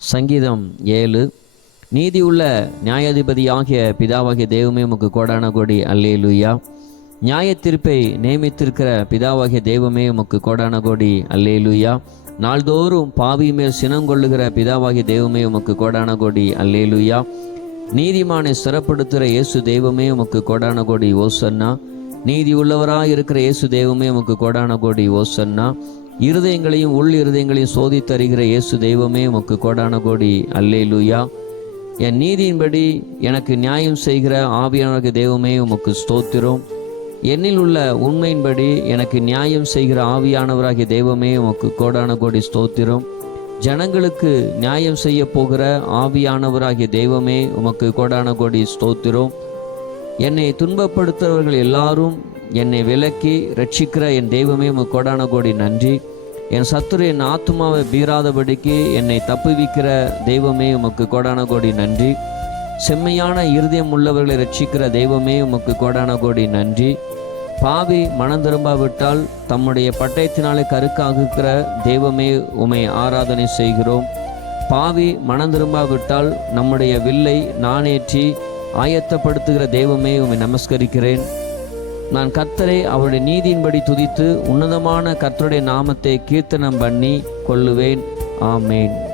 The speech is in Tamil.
சங்கீதம் ஏழு. நீதியுள்ள நியாயாதிபதியாகிய பிதாவாகிய தெய்வமே உமக்கு கோடான கோடி அல்லே லூயா நியாய தீர்ப்பை நியமித்திருக்கிற பிதாவாகிய தெய்வமே உமக்கு கோடான கோடி அல்லேலுயா. நாள்தோறும் பாவி மேல் சினம் கொள்ளுகிற பிதாவாகிய தெய்வமே உமக்கு கோடான கோடி அல்லேலுயா. நீதிமானை சிறப்படுத்துகிற இயேசு தெய்வமே உமக்கு கோடான கோடி ஓசன்னா. நீதி உள்ளவராக இருக்கிற இயேசு தெய்வமே உமக்கு கோடான கோடி ஓசன்னா. இருதயங்களையும் உள் இருதயங்களையும் சோதித்தருகிற இயேசு தெய்வமே உமக்கு கோடான கோடி. அல்லே லூயா என் நீதியின்படி எனக்கு நியாயம் செய்கிற ஆவியானவருக்கு தெய்வமே உமக்கு ஸ்தோத்திரம். என்னில் உள்ள உண்மையின்படி எனக்கு நியாயம் செய்கிற ஆவியானவராகிய தெய்வமே உமக்கு கோடான கோடி ஸ்தோத்திரம். ஜனங்களுக்கு நியாயம் செய்ய போகிற ஆவியானவராகிய தெய்வமே உமக்கு கோடான கோடி ஸ்தோத்திரம். என்னை துன்பப்படுத்துகிறவர்கள் எல்லாரும் என்னை விலக்கி ரட்சிக்கிற என் தெய்வமே உமக்கு கோடான கோடி நன்றி. என் சத்துரு என் ஆத்மாவை பீராதபடிக்கு என்னை தப்புவிக்கிற தெய்வமே உமக்கு கோடான கோடி நன்றி. செம்மையான இருதயம் உள்ளவர்களை ரட்சிக்கிற தெய்வமே உமக்கு கோடான கோடி நன்றி. பாவி மனம் திரும்பாவிட்டால் தம்முடைய பட்டயத்தினாலே கருக்காகுக்கிற தெய்வமே உமை ஆராதனை செய்கிறோம். பாவி மனம் திரும்பாவிட்டால் நம்முடைய வில்லை நானேற்றி ஆயத்தப்படுத்துகிற தெய்வமே உமை நமஸ்கரிக்கிறேன். நான் கர்த்தரை அவருடைய நீதியின்படி துதித்து உன்னதமான கர்த்தருடைய நாமத்தை கீர்த்தனம் பண்ணி கொள்ளுவேன். ஆமேன்.